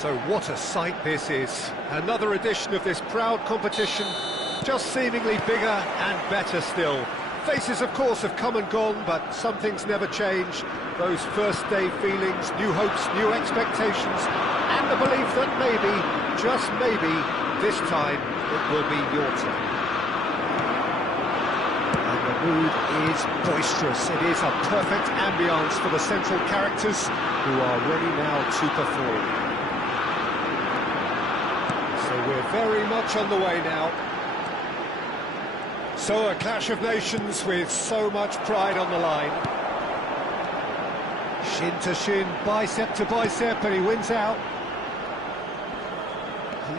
So what a sight this is. Another edition of this proud competition, just seemingly bigger and better still. Faces, of course, have come and gone, but some things never change. Those first-day feelings, new hopes, new expectations, and the belief that maybe, just maybe, this time it will be your turn. And the mood is boisterous. It is a perfect ambience for the central characters who are ready now to perform. So we're very much on the way now. So a clash of nations with so much pride on the line. Shin to shin, bicep to bicep, and he wins out.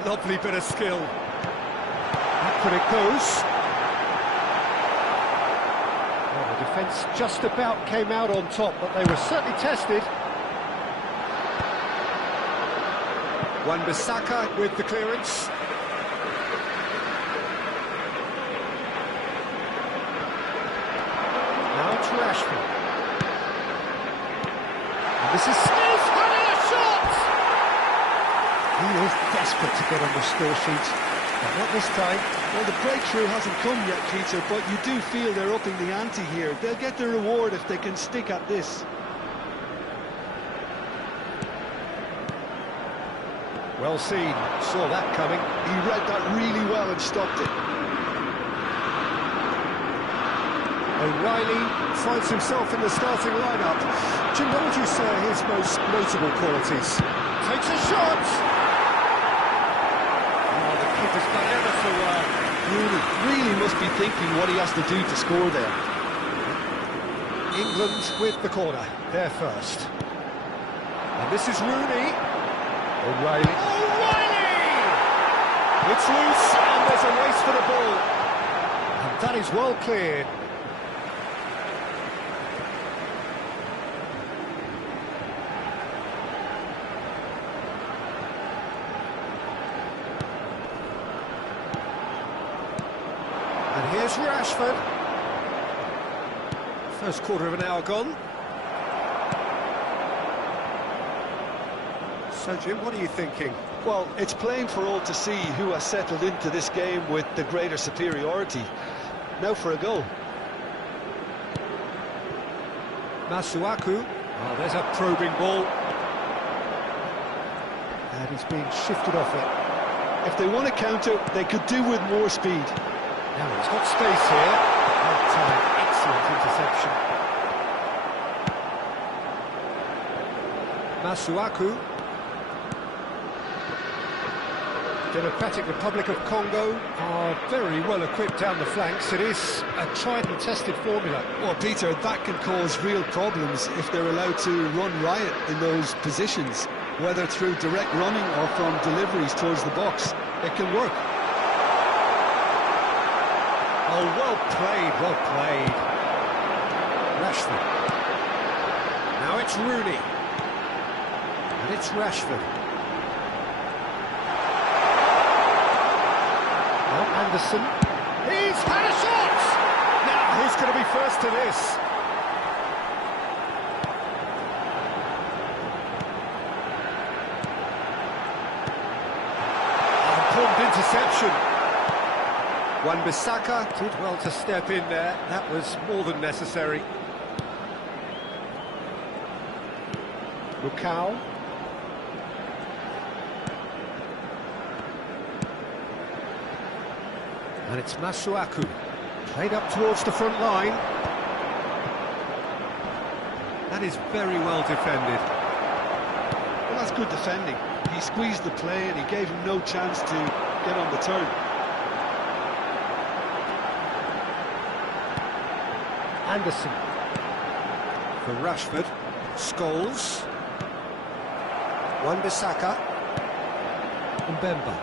Lovely bit of skill. Backward it goes. Well, the defence just about came out on top, but they were certainly tested. Wan-Bissaka with the clearance. Now it's Rashford. And this is Smith having a shot! He is desperate to get on the score sheet, but not this time. Well, the breakthrough hasn't come yet, Peter, but you do feel they're upping the ante here. They'll get the reward if they can stick at this. Well seen, saw that coming. He read that really well and stopped it. O'Reilly finds himself in the starting lineup. Jim, what would you say are his most notable qualities? Takes a shot! Oh, the keeper's done ever so well. Really must be thinking what he has to do to score there. England with the corner, they're first. And this is Rooney. O'Reilly. It's loose, and there's a race for the ball. And that is well cleared. And here's Rashford. First quarter of an hour gone. So, Jim, what are you thinking? Well, it's plain for all to see who has settled into this game with the greater superiority. Now for a goal. Masuaku. Oh, there's a probing ball. And he's being shifted off it. If they want to counter, they could do with more speed. Now he's got space here. That time, excellent interception. Masuaku. Democratic Republic of Congo are very well equipped down the flanks. It is a tried and tested formula. Well, Peter, that can cause real problems if they're allowed to run riot in those positions, whether through direct running or from deliveries towards the box. It can work. Oh, well played, well played. Rashford. Now it's Rooney. And it's Rashford. Anderson, he's had a shot! Now, who's going to be first to this? Important interception. Wan-Bissaka did well to step in there. That was more than necessary. Lukau. And it's Masuaku, played up towards the front line. That is very well defended. Well, that's good defending. He squeezed the play and he gave him no chance to get on the turn. Anderson. For Rashford. Scholes. Wan-Bissaka. And Mbemba.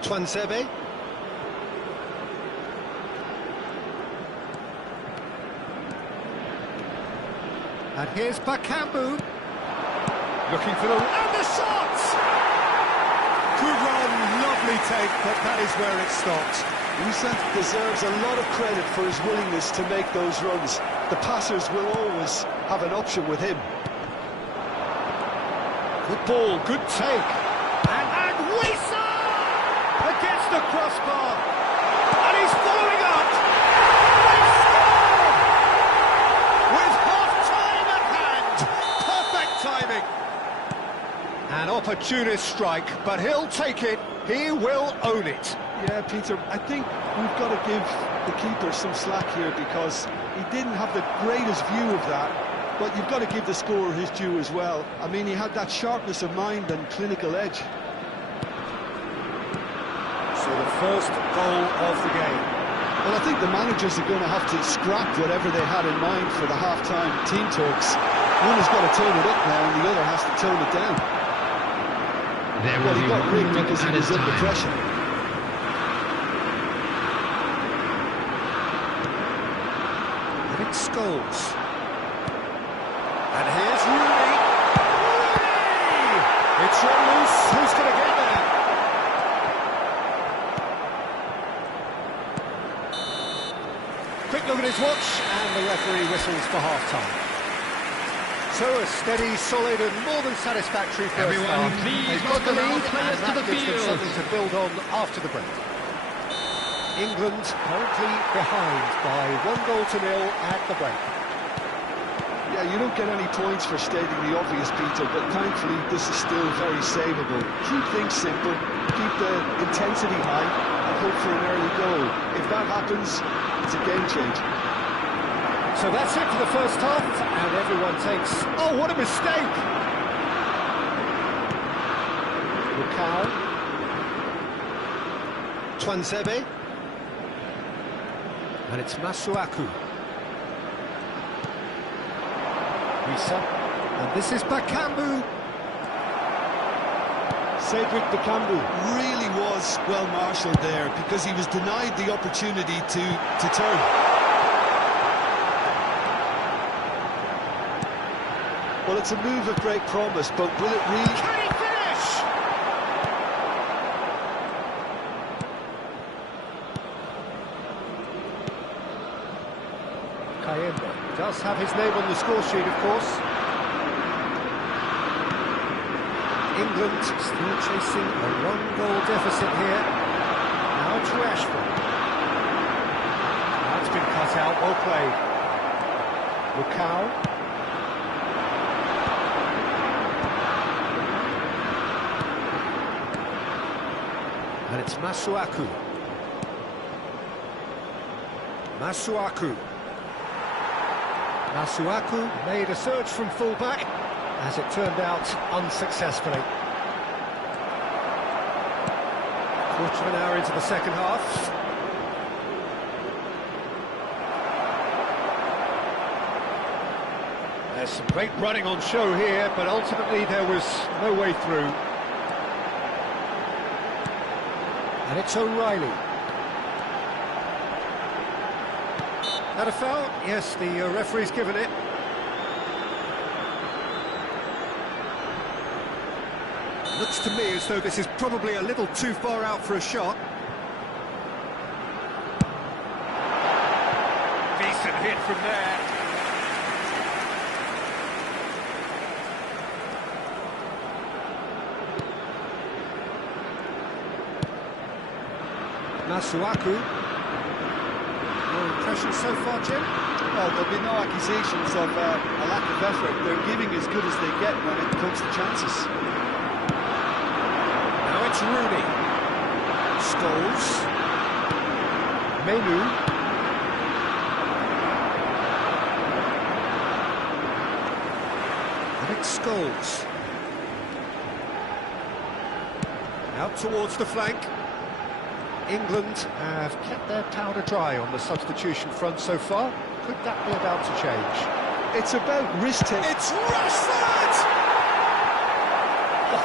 Tuanzebe. And here's Bakambu. Looking for and the shot! Good run, lovely take, but that is where it stopped. Musa deserves a lot of credit for his willingness to make those runs. The passers will always have an option with him. Good ball, good take. And Wissa! Against the crossbar. And he's following up. They score! With half-time at hand. Perfect timing. An opportunist strike, but he'll take it. He will own it. Yeah, Peter, I think we've got to give the keeper some slack here because he didn't have the greatest view of that, but you've got to give the scorer his due as well. I mean, he had that sharpness of mind and clinical edge. So the first goal of the game. Well, I think the managers are going to have to scrap whatever they had in mind for the half-time team talks. One has got to tone it up now and the other has to tone it down. Well, he got rigged because he was under pressure. And it's Scholes. And here's Rooney. Rooney! It's run loose. Who's going to get there? Quick look at his watch, and the referee whistles for half-time. So a steady, solid and more than satisfactory first Everyone, half. please They've got the welcome lead, our players and to that the gives them field. something to build on after the break. England currently behind by 1-0 at the break. Yeah, you don't get any points for stating the obvious, Peter, but thankfully this is still very savable. Keep things simple, keep the intensity high, and hope for an early goal. If that happens, it's a game changer. So that's it for the first half, and everyone takes... Oh, what a mistake! Lukau. Tuanzebe. And it's Masuaku. Wissa. And this is Bakambu. Cedric Bakambu really was well marshalled there because he was denied the opportunity to turn. Well, it's a move of great promise, but will it really... Can he finish? Kayembe does have his name on the score sheet, of course. England still chasing a 1-goal deficit here. Now to Rashford. That's been cut out, well played. Lukau. And it's Masuaku. Masuaku. Masuaku made a search from full-back, as it turned out unsuccessfully. Quarter of an hour into the second half. There's some great running on show here, but ultimately there was no way through. And it's O'Reilly. That a foul? Yes, the referee's given it. Looks to me as though this is probably a little too far out for a shot. Decent hit from there. Masuaku. Your impression so far, Jim? Well, there'll be no accusations of a lack of effort. They're giving as good as they get when it comes to chances. Now it's Rooney. Scholes. Menu. And it's Scholes. Out towards the flank. England have kept their powder dry on the substitution front so far. Could that be about to change? It's about risk-taking. It's Rashford! Oh,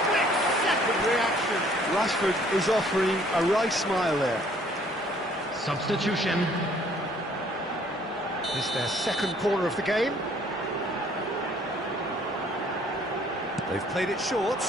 split-second reaction. Rashford is offering a right smile there. Substitution. This is their second corner of the game. They've played it short.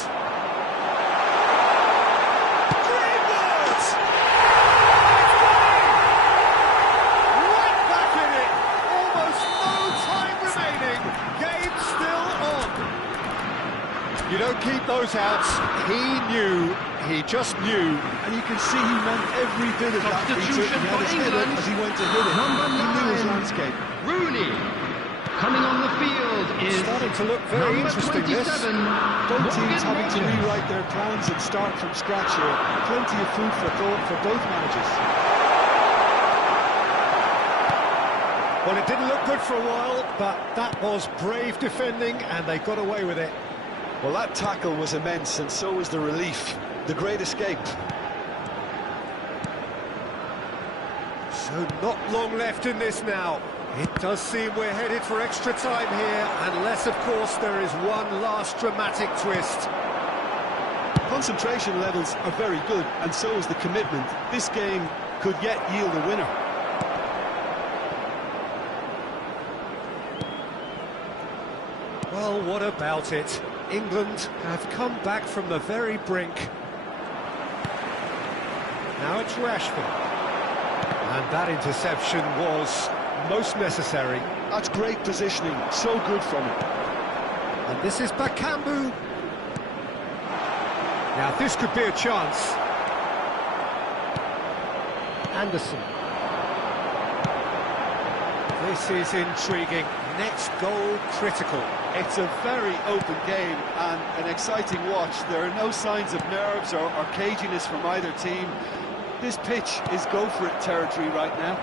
You don't keep those outs. He just knew. And you can see he meant every bit of that. Substitution He had for his head up England. as he went to hit it. Number He knew his 9, landscape. Rooney. Coming on the field is Starting to look very number interesting, this. 27, Both teams Morgan having to Rogers. rewrite their plans and start from scratch here. Plenty of food for thought for both managers. Well, it didn't look good for a while, but that was brave defending, and they got away with it. Well, that tackle was immense, and so was the relief. The great escape. So not long left in this now. It does seem we're headed for extra time here, unless, of course, there is one last dramatic twist. Concentration levels are very good, and so is the commitment. This game could yet yield a winner. Well, what about it? England have come back from the very brink. Now it's Rashford. And that interception was most necessary. That's great positioning, so good from him. And this is Bakambu. Now this could be a chance. Anderson. This is intriguing. Next goal critical. It's a very open game and an exciting watch. There are no signs of nerves or caginess from either team. This pitch is go-for-it territory right now.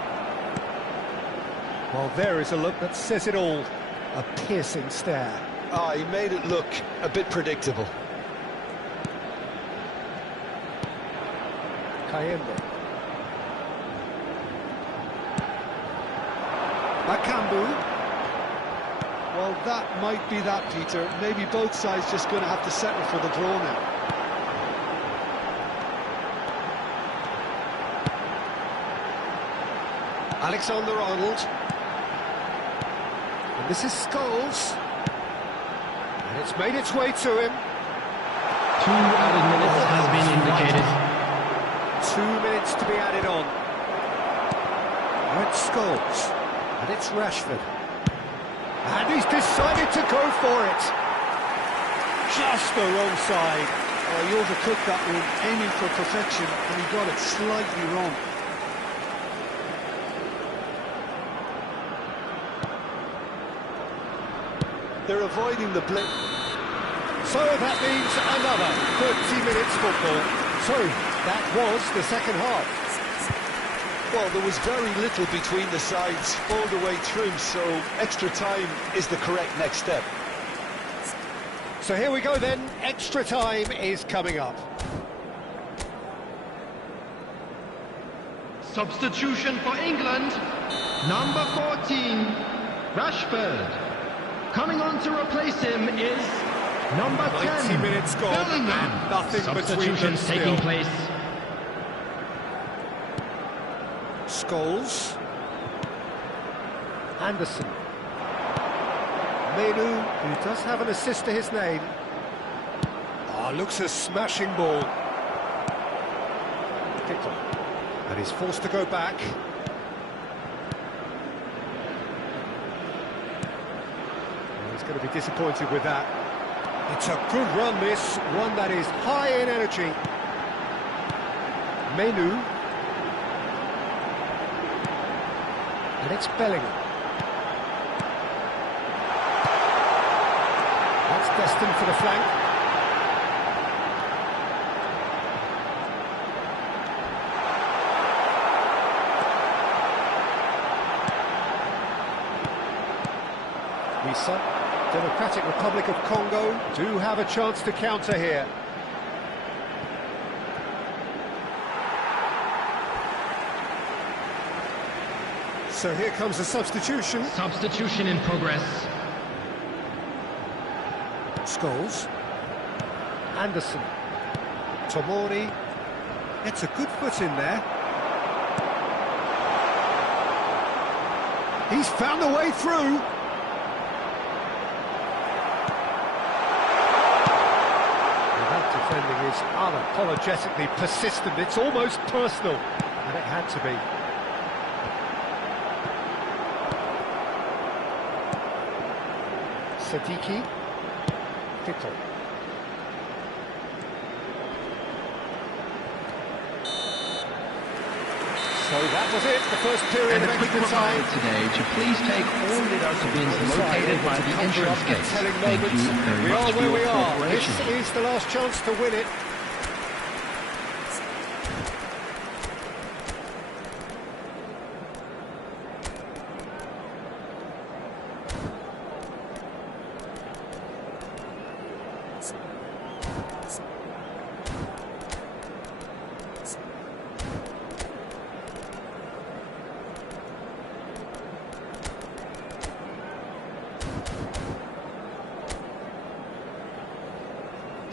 Well, there is a look that says it all. A piercing stare. Ah, he made it look a bit predictable. Kayembe. Bakambu. Well, that might be that, Peter. Maybe both sides just going to have to settle for the draw now. Alexander-Arnold. And this is Scholes. And it's made its way to him. 2 added minutes has been indicated. 2 minutes to be added on. Now it's Scholes. And it's Rashford. And he's decided to go for it. Just the wrong side. Oh, he overcooked that one, aiming for perfection, and he got it slightly wrong. They're avoiding the blitz. So that means another 30 minutes football. So that was the second half. Well, there was very little between the sides all the way through, so extra time is the correct next step. So here we go then, extra time is coming up. Substitution for England, number 14, Rashford. Coming on to replace him is number 10, 90 minutes gone, Bellingham. and nothing between them Substitutions still. taking place. Scholes. Anderson. Menu, who does have an assist to his name. Oh, looks a smashing ball. Kittel. And he's forced to go back. Well, he's going to be disappointed with that. It's a good run, this. One that is high in energy. Menu. And it's Bellingham. That's destined for the flank. Wissa, Democratic Republic of Congo, do have a chance to counter here. So here comes a substitution. Substitution in progress. Scholes. Anderson. Tomori. It's a good foot in there. He's found a way through. Well, that defending is unapologetically persistent. It's almost personal, and it had to be. Sadiki. Kittel. So that was it, the first period And of a quick extra time. reminder today to please take all without bins located by the entrance gates. Telling Thank you moments. very We much are for where your we are. This cooperation. is the last chance to win it.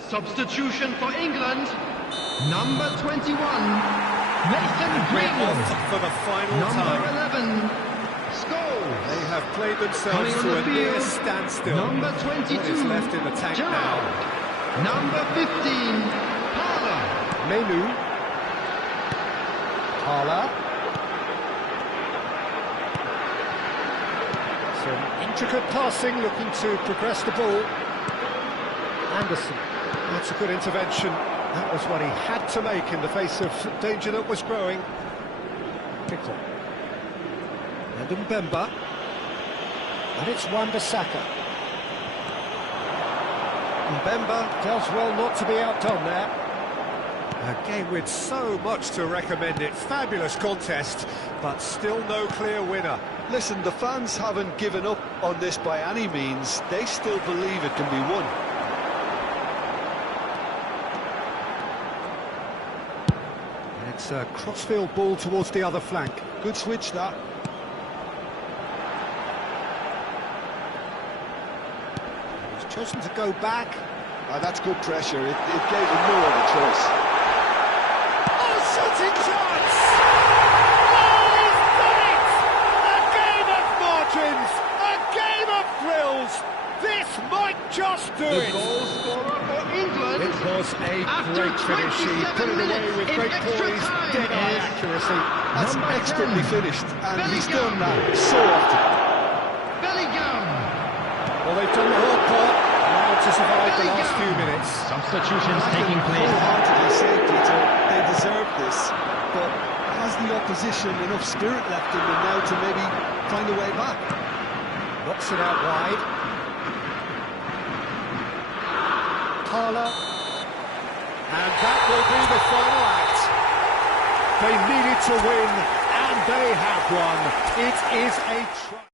Substitution for England, number 21, Nathan Greenwood. For the final Number time. 11, Scholes. They have played themselves Coming on to the a near field, standstill. number 22, What is left in the tank Gerrard. now? Number 15, Parler. Menu. Parler. Some intricate passing, looking to progress the ball. Anderson. That's a good intervention. That was what he had to make in the face of danger that was growing. Pickle. And Mbemba. And it's Wan-Bissaka. Mbemba does well not to be outdone there. A game with so much to recommend it. Fabulous contest, but still no clear winner. Listen, the fans haven't given up on this by any means. They still believe it can be won. It's a crossfield ball towards the other flank. Good switch, that. He's chosen to go back. That's good pressure. It gave him no other choice. Oh, shooting chance! Oh, he's done it! A game of margins! A game of thrills! This might just do The it! goal scorer for England. It was a After great finish. He 27 put it away minutes with in great extra poise, time dead-eye is accuracy. That's Number expertly 10, finished, and he's Bellingham. done that so often. Bellingham. Well, they've done the whole part, now to survive the last few minutes. Substitutions I taking can place. wholeheartedly say, Peter, they deserve this, but has the opposition enough spirit left in them now to maybe find a way back? Knocks it out wide. Parler. And that will be the final act. They needed to win, and they have won. It is a triumph.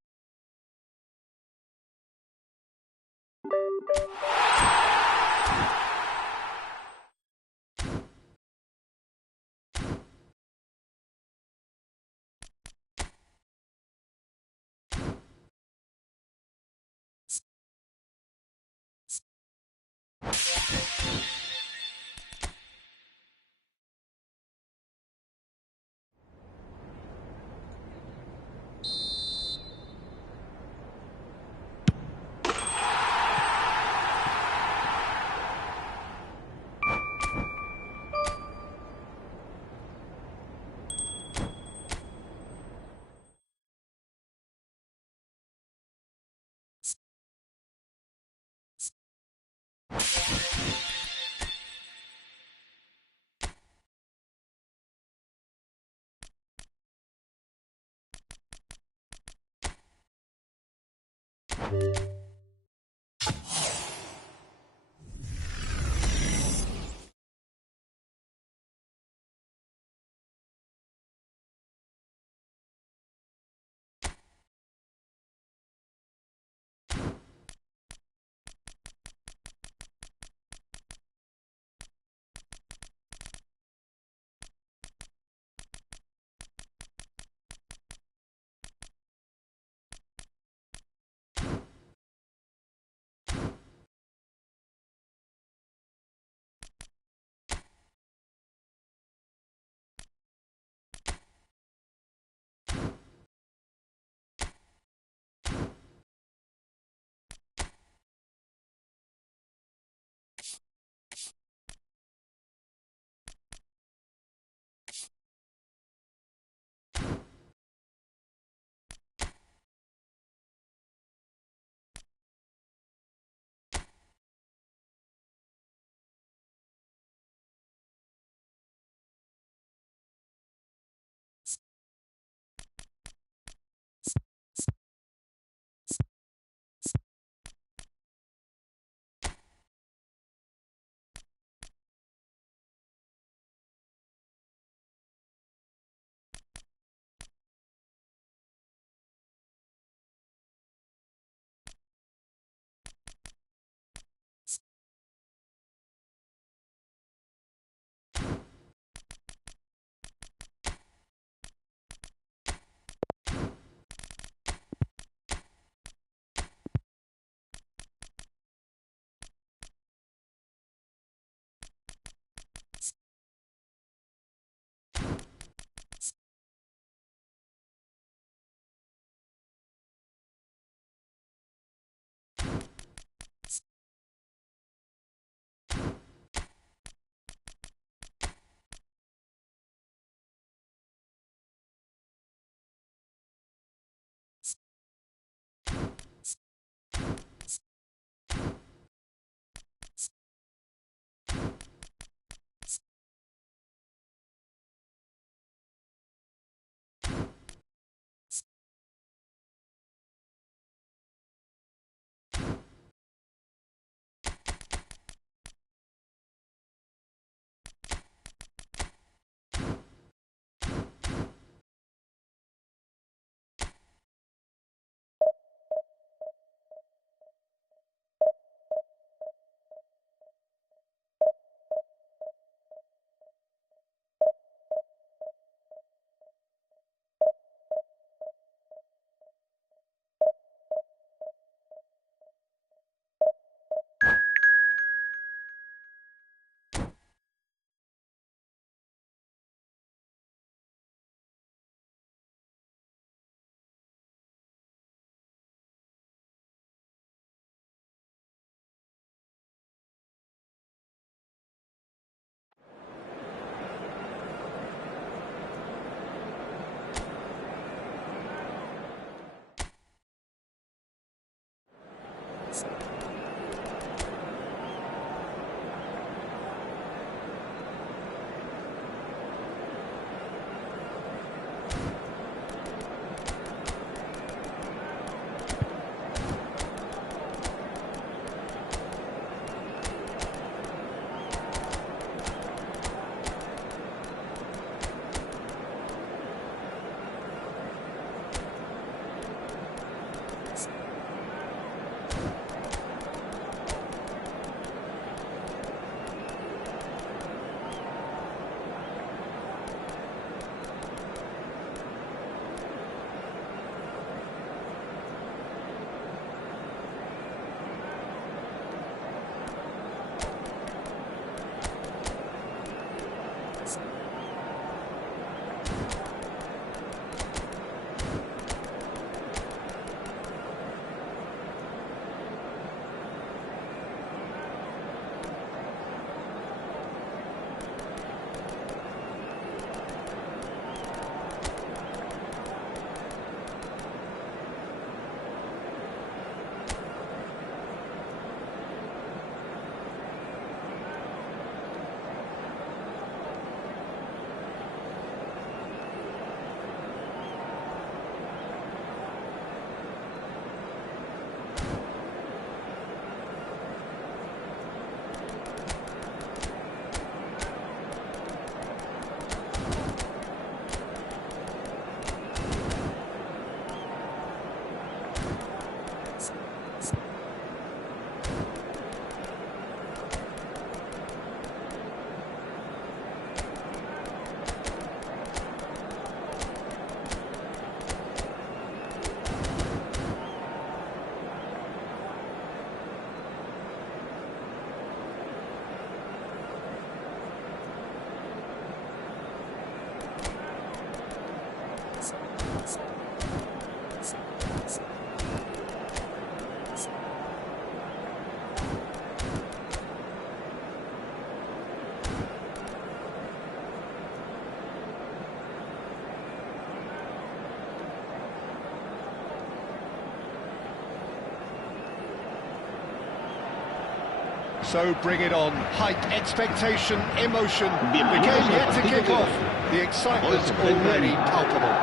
So bring it on. Height, expectation, emotion. The game yet to kick off. The excitement's already palpable.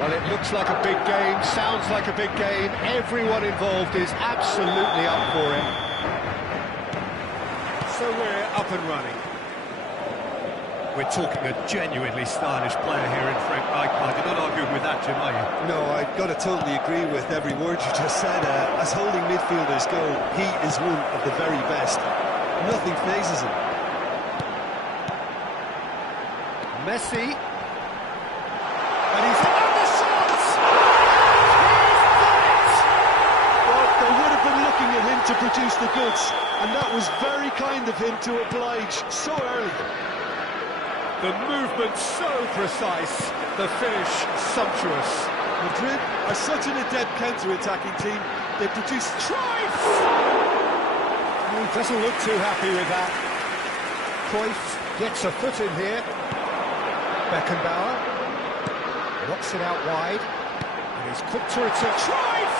Well, it looks like a big game, sounds like a big game. Everyone involved is absolutely up for it. So we're up and running. We're talking a genuinely stylish player here in Frank Rijkaard. You're not arguing with that, Jim, are you? No, I've got to totally agree with every word you just said. As holding midfielders go, he is one of the very best. Nothing phases him. Messi. And he's in the shots! He's done it! Well, they would have been looking at him to produce the goods, and that was very kind of him to oblige so early. The movement so precise, the finish sumptuous. Madrid are such an adept counter-attacking team. They produce Cruyff! He doesn't look too happy with that. Cruyff gets a foot in here. Beckenbauer knocks it out wide. And he's quick to return. Cruyff!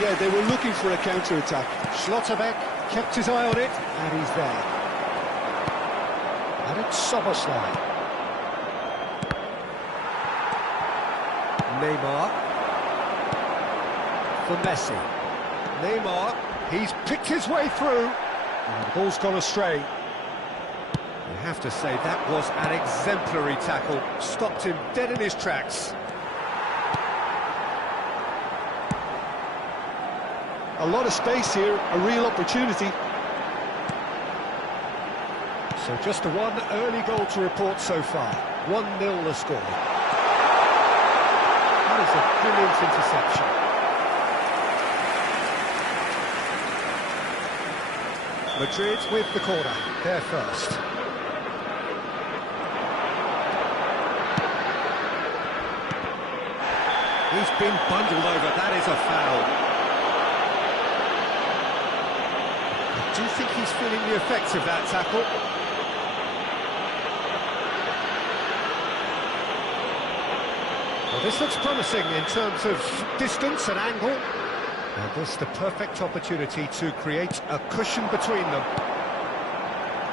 Yeah, they were looking for a counter-attack. Schlotterbeck kept his eye on it, and he's there. And it's Szoboszlai. Neymar. For Messi. Neymar, he's picked his way through. And the ball's gone astray. You have to say that was an exemplary tackle. Stopped him dead in his tracks. A lot of space here, a real opportunity. So just the one early goal to report so far. 1-0 the score. That is a brilliant interception. Madrid with the corner, they're first. He's been bundled over, that is a foul. Do you think he's feeling the effects of that tackle? Well, this looks promising in terms of distance and angle. And this is the perfect opportunity to create a cushion between them.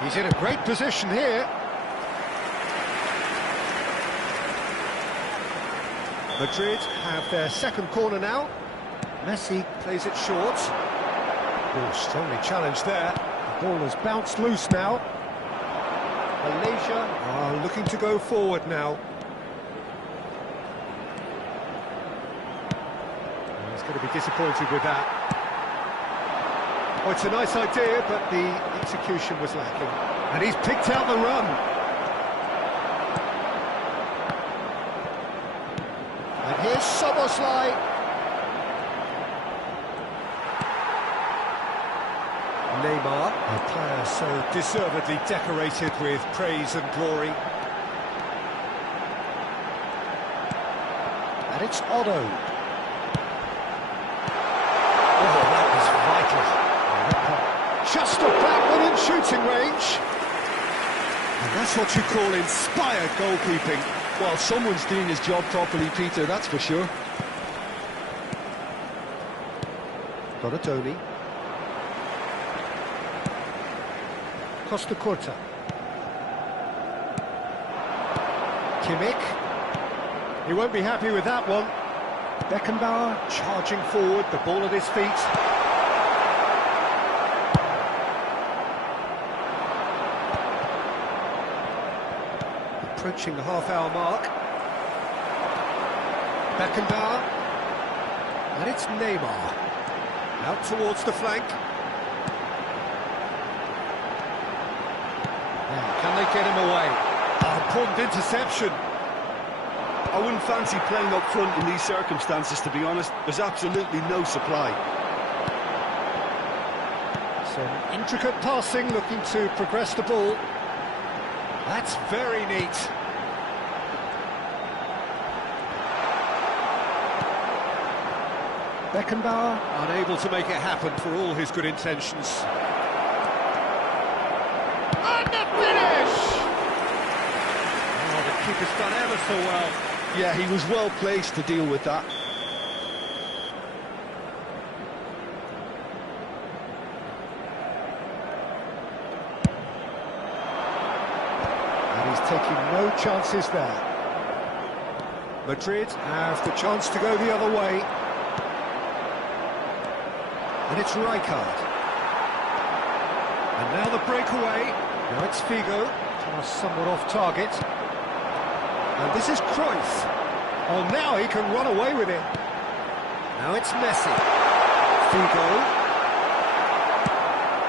He's in a great position here. Madrid have their second corner now. Messi plays it short. Oh, strongly challenged there. The ball has bounced loose now. Malaysia are looking to go forward now. He's going to be disappointed with that. Oh, it's a nice idea, but the execution was lacking. And he's picked out the run. And here's Szoboszlai. Neymar, a player so deservedly decorated with praise and glory. And it's Otto. Oh, that was vital. Just a backward in shooting range. And that's what you call inspired goalkeeping. Well, someone's doing his job properly, Peter, that's for sure. Donatoni. Costa Curta. Kimmich. He won't be happy with that one. Beckenbauer charging forward, the ball at his feet. Approaching the half-hour mark. Beckenbauer. And it's Neymar. Out towards the flank. Can they get him away? Oh, important interception. I wouldn't fancy playing up front in these circumstances, to be honest. There's absolutely no supply. Some intricate passing, looking to progress the ball. That's very neat. Beckenbauer unable to make it happen for all his good intentions. And the finish! Oh, the keeper's done ever so well. Yeah, he was well placed to deal with that. And he's taking no chances there. Madrid have the chance to go the other way. And it's Rijkaard. And now the breakaway. Now it's Figo. Somewhat off target. And this is Cruyff. Oh, now he can run away with it. Now it's Messi. Figo.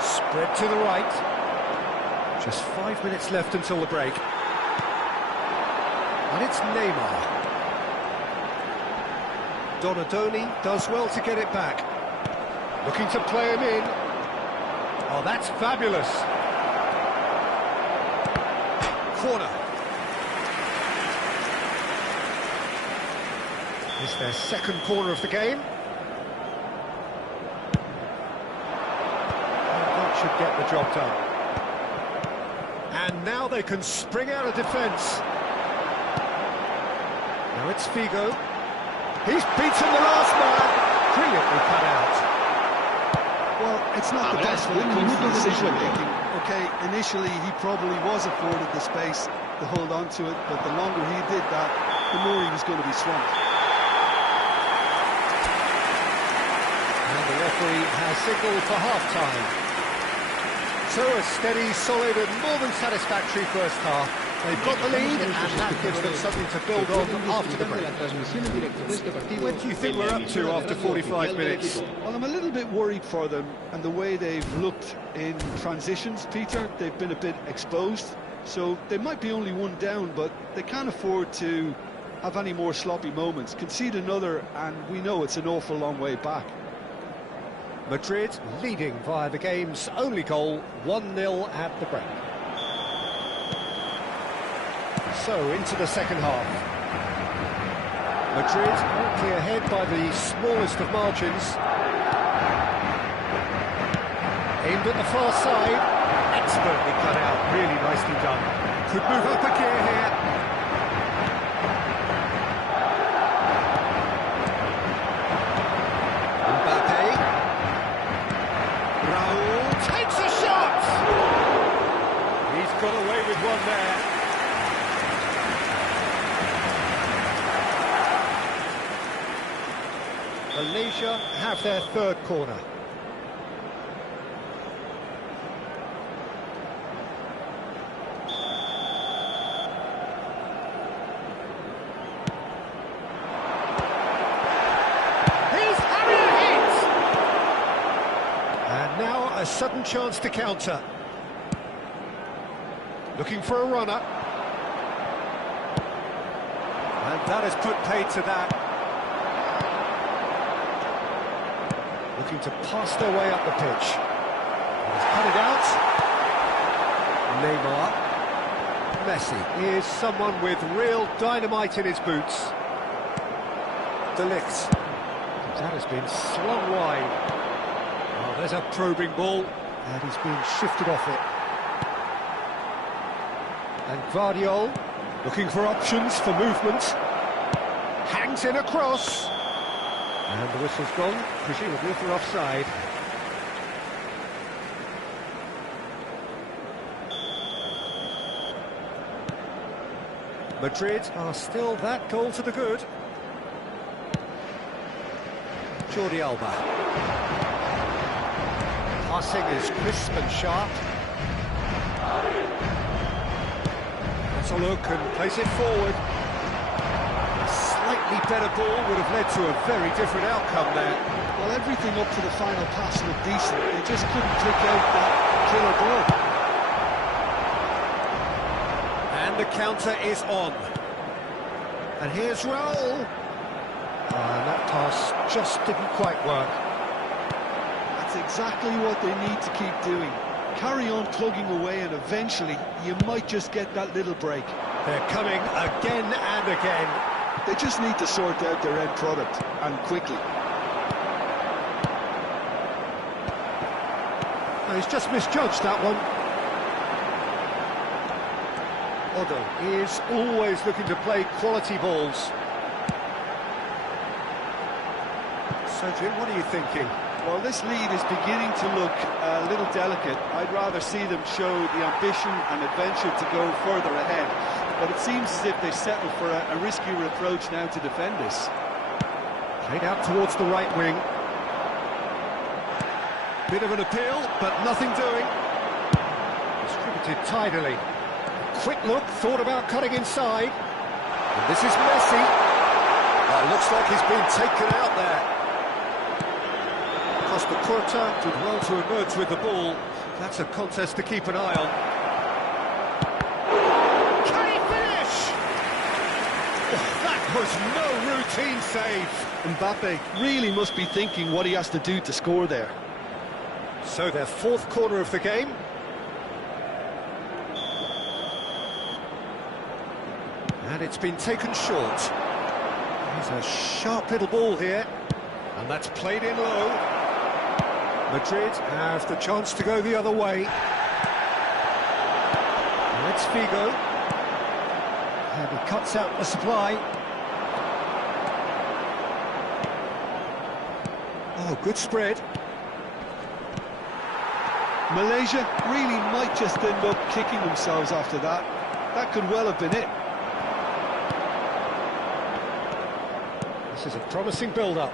Spread to the right. Just 5 minutes left until the break. And it's Neymar. Donadoni does well to get it back. Looking to play him in. Oh, that's fabulous. Corner. It's their second corner of the game. That should get the job done. And now they can spring out of defence. Now it's Figo. He's beaten the last man. Brilliantly cut out. Well, it's not the best when it comes to decision making. Okay, initially he probably was afforded the space to hold on to it, but the longer he did that, the more he was going to be swamped. And the referee has signalled for half-time. So a steady, solid and more than satisfactory first half. They've got the lead and that gives them something to build on after the break. What do you think we're up to after 45 minutes? Well, I'm a little bit worried for them and the way they've looked in transitions, Peter. They've been a bit exposed, so they might be only one down, but they can't afford to have any more sloppy moments. Concede another and we know it's an awful long way back. Madrid leading via the game's only goal, 1-0 at the break. So, into the second half. Madrid currently ahead by the smallest of margins. Aimed at the far side. Expertly cut out, really nicely done. Could move up a gear here. Mbappe. Raul takes a shot! He's got away with one there. Malaysia have their third corner. He's having a hit! And now a sudden chance to counter. Looking for a runner. And that has put paid to that. Looking to pass their way up the pitch. He's cut it out. Neymar. Messi is someone with real dynamite in his boots. De Ligt. That has been slung wide. Oh, there's a probing ball, and he's been shifted off it. And Gvardiol, looking for options for movement. Hangs in a cross. And the whistle's gone, presumably for offside. Madrid are still that goal to the good. Jordi Alba. Passing is crisp and sharp. That's a look and place it forward. Slightly better ball would have led to a very different outcome there. Well, everything up to the final pass looked decent. They just couldn't pick out that killer ball. And the counter is on. And here's Raul. And that pass just didn't quite work. That's exactly what they need to keep doing. Carry on plugging away and eventually you might just get that little break. They're coming again and again. They just need to sort out their end product, and quickly. Oh, he's just misjudged that one. Odo is always looking to play quality balls. So, Jim, what are you thinking? Well, this lead is beginning to look a little delicate. I'd rather see them show the ambition and adventure to go further ahead. But it seems as if they settle for a riskier approach now to defend this. Played out towards the right wing. Bit of an appeal, but nothing doing. Distributed tidily. Quick look, thought about cutting inside. And this is Messi. Looks like he's been taken out there. Costa Curta did well to emerge with the ball. That's a contest to keep an eye on. Can he finish? Oh, that was no routine save. Mbappe really must be thinking what he has to do to score there. So their fourth corner of the game. And it's been taken short. There's a sharp little ball here. And that's played in low. Madrid have the chance to go the other way. And it's Figo. And he cuts out the supply. Oh, good spread. Malaysia really might just end up kicking themselves after that. That could well have been it. This is a promising build-up.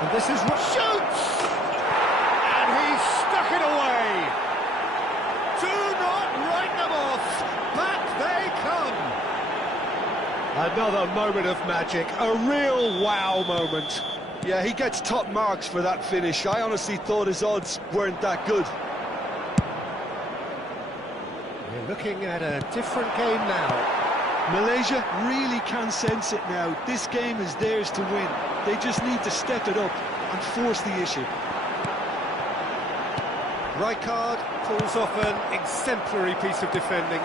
And this is shoots! And he's stuck it away! Do not write them off! Back they come! Another moment of magic, a real wow moment. Yeah, he gets top marks for that finish. I honestly thought his odds weren't that good. We're looking at a different game now. Malaysia really can sense it now. This game is theirs to win. They just need to step it up and force the issue. Rijkaard pulls off an exemplary piece of defending.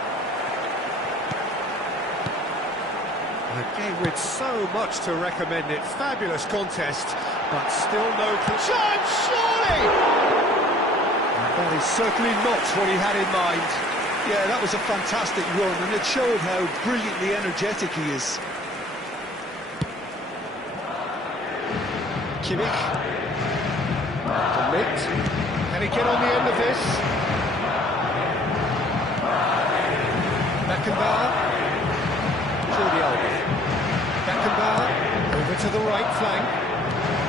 A game with so much to recommend it. Fabulous contest, but still no chance, surely! And that is certainly not what he had in mind. Yeah, that was a fantastic run, and it showed how brilliantly energetic he is. Kimmich. Ligt. Can he get on the end of this? Beckenbauer. Jordi Alba. Beckenbauer. Over to the right flank.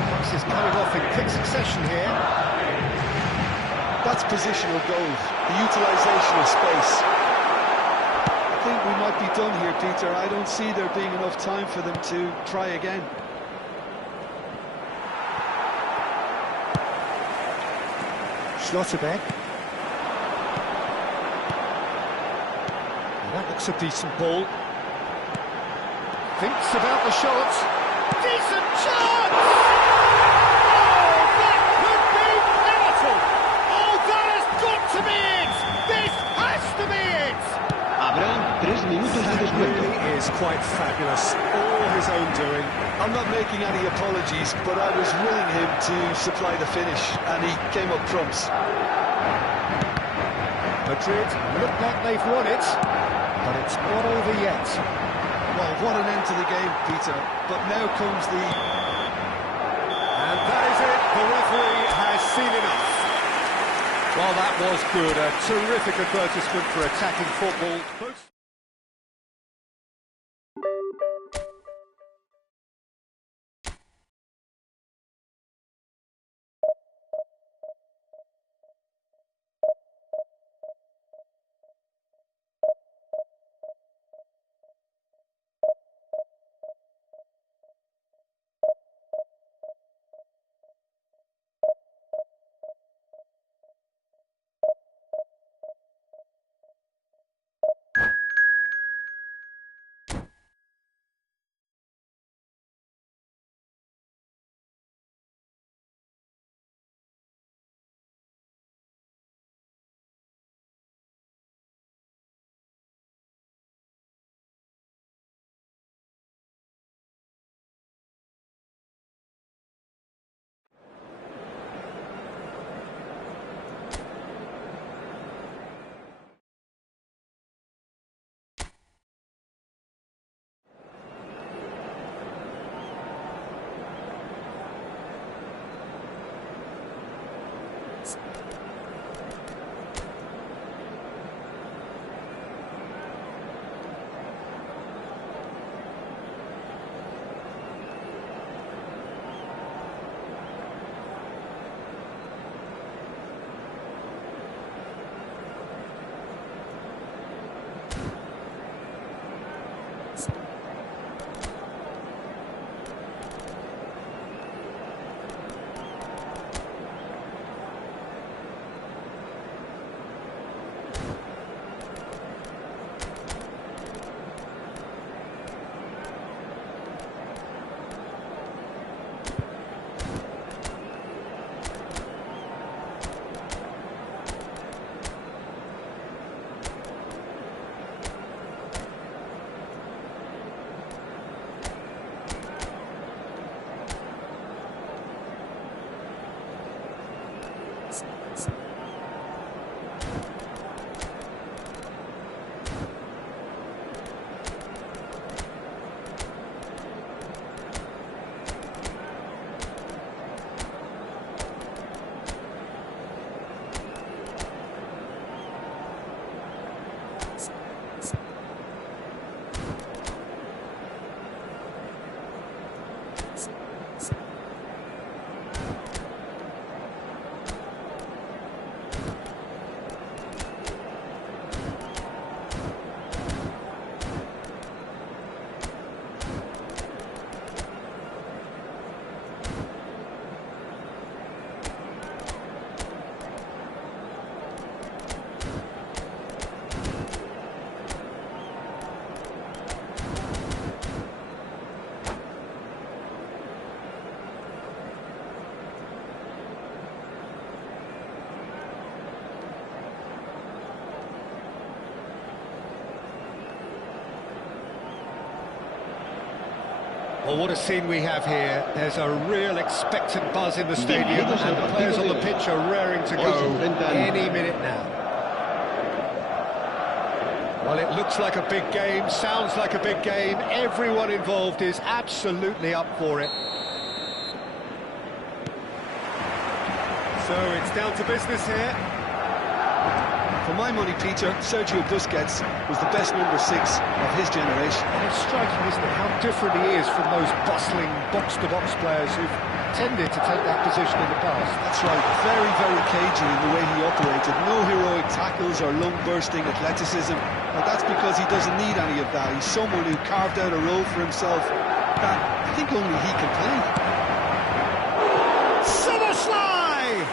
Fox is coming off in quick succession here. That's positional goal, the utilisation of space. I think we might be done here, Peter. I don't see there being enough time for them to try again. Schlotterbeck. And that looks a decent ball. Thinks about the shot. Decent chance! Oh, that could be fatal! Oh, that has got to be it! This has to be it! Habrá 3 minutos de That descuento. really is quite fabulous. All his own doing. I'm not making any apologies, but I was willing him to supply the finish, and he came up trumps. Madrid look like they've won it, but it's not over yet. Well, what an end to the game, Peter. But now comes the... And that is it. The referee has seen enough. Well, that was good. A terrific advertisement for attacking football. Well, what a scene we have here. There's a real expectant buzz in the stadium, and the players on the pitch are raring to go any minute now. Well, it looks like a big game, sounds like a big game. Everyone involved is absolutely up for it. So it's down to business here. For my money, Peter, Sergio Busquets was the best number 6 of his generation. And it's striking, isn't it, how different he is from those bustling box-to-box players who've tended to take that position in the past. That's right, very, very cagey in the way he operated. No heroic tackles or lung-bursting athleticism. But that's because he doesn't need any of that. He's someone who carved out a role for himself that I think only he can play. Szoboszlai!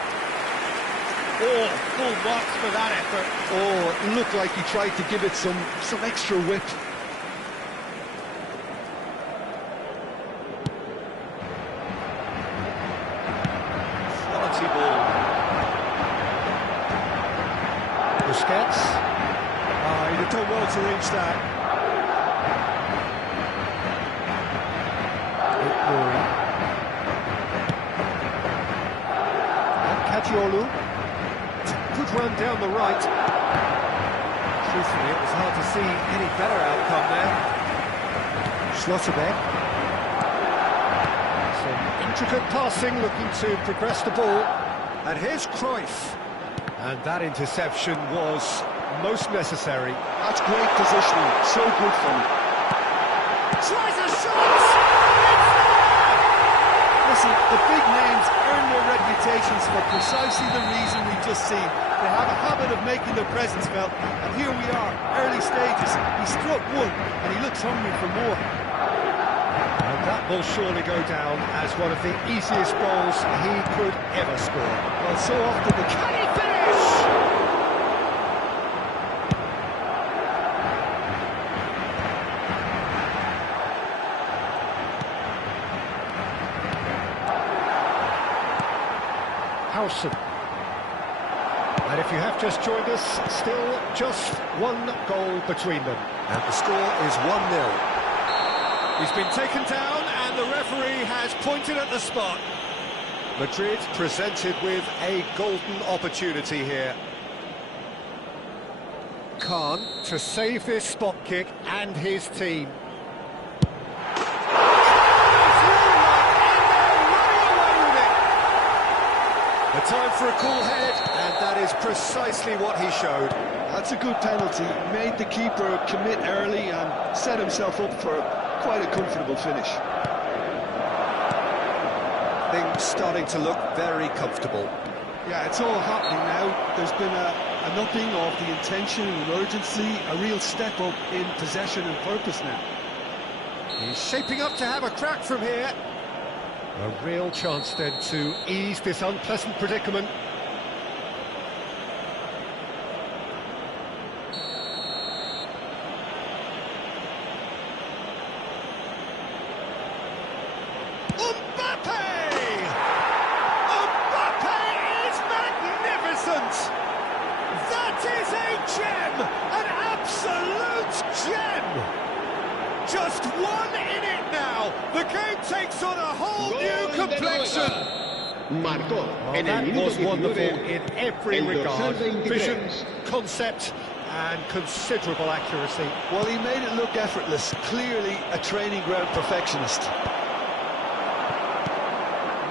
Oh, full marks for that effort. Oh, it looked like he tried to give it some extra whip. Quality ball. Busquets. He'd have done well to reach that. Caggiolu. Good run down the right. Truthfully, it was hard to see any better outcome there. Schlotterbeck. Some intricate passing, looking to progress the ball. And here's Cruyff. And that interception was most necessary. That's great positioning, so good for him. Tries a shot! Listen, the big names earn their reputations for precisely the reason we've just seen. They have a habit of making their presence felt, and here we are, early stages. He struck one, and he looks hungry for more. And that will surely go down as one of the easiest goals he could ever score. Well, so often the... Can he finish? Howson. And if you have just joined us, still just one goal between them. And the score is 1-0. He's been taken down and the referee has pointed at the spot. Madrid presented with a golden opportunity here. Kahn to save this spot kick and his team. The time for a cool head, and that is precisely what he showed. That's a good penalty. Made the keeper commit early and set himself up for quite a comfortable finish. Things starting to look very comfortable. Yeah, it's all happening now. There's been an upping of the intention and urgency, a real step up in possession and purpose now. He's shaping up to have a crack from here. A real chance then to ease this unpleasant predicament. Mbappe! Mbappe is magnificent! That is a gem! An absolute gem! Just one in it now. The game takes on a whole new complexion. Marcó Well, that was wonderful in every regard. Vision, concept, and considerable accuracy. Well, he made it look effortless. Clearly a training ground perfectionist.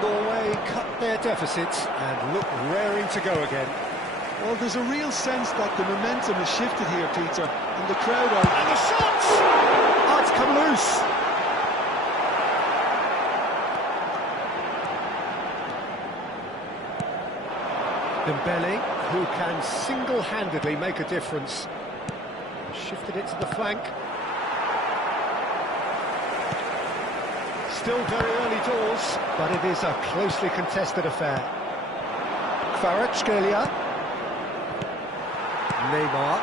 Norway cut their deficits and look raring to go again. Well, there's a real sense that the momentum has shifted here, Peter, and the crowd are... And the shots! Oh, it's come loose. Dembele, who can single-handedly make a difference. Shifted it to the flank. Still very early doors, but it is a closely contested affair. Kvaratskhelia. Neymar.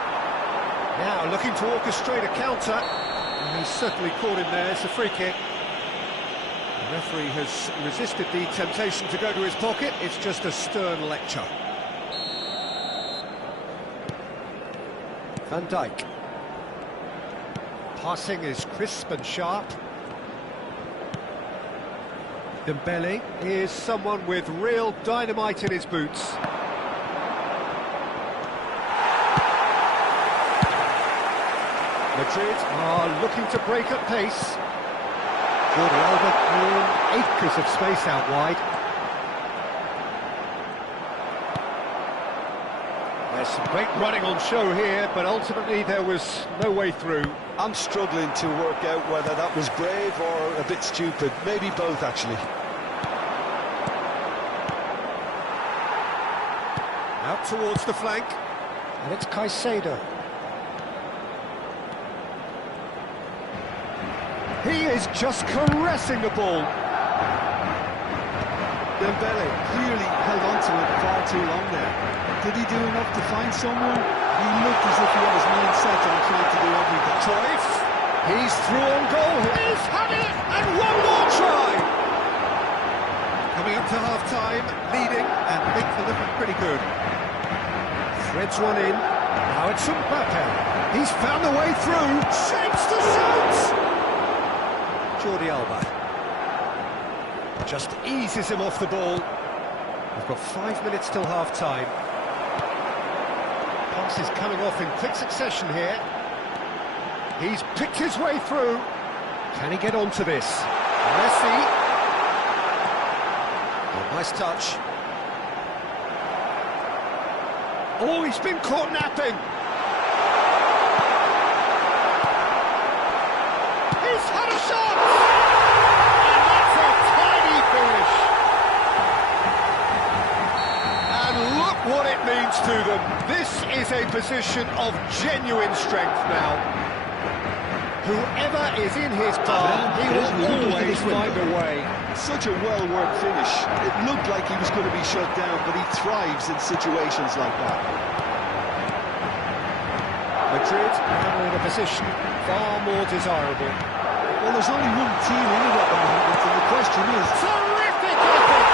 Now looking to orchestrate a counter. And he's certainly caught him there. It's a free kick. The referee has resisted the temptation to go to his pocket. It's just a stern lecture. Van Dijk. Passing is crisp and sharp. Dembele is someone with real dynamite in his boots. Madrid are looking to break at pace. Jordi Alba in acres of space out wide. There's some great running on show here, but ultimately there was no way through. I'm struggling to work out whether that was brave or a bit stupid. Maybe both, actually. Out towards the flank. And it's Caicedo. He is just caressing the ball. Dembele clearly held on to it far too long there. Did he do enough to find someone? He looked as if he had his mind set on trying to do everything. Cruyff, he's through on goal. He's had it, and one more try. Coming up to half-time, leading, and things are looking pretty good. Threads one in. Now it's Mbappe. He's found a way through. Shapes the shoot. Jordi Alba just eases him off the ball. We've got 5 minutes till half-time. Passes coming off in quick succession here. He's picked his way through. Can he get onto this? Messi. Oh, nice touch. Oh, he's been caught napping. He's had a shot! And that's a tiny finish. And look what it means to them. This is a position of genuine strength now. Whoever is in his path, he will always find a way. Such a well-worked finish. It looked like he was going to be shut down, but he thrives in situations like that. Madrid now in a position far more desirable. Well, there's only one team in it at the moment, and the question is... Terrific effort!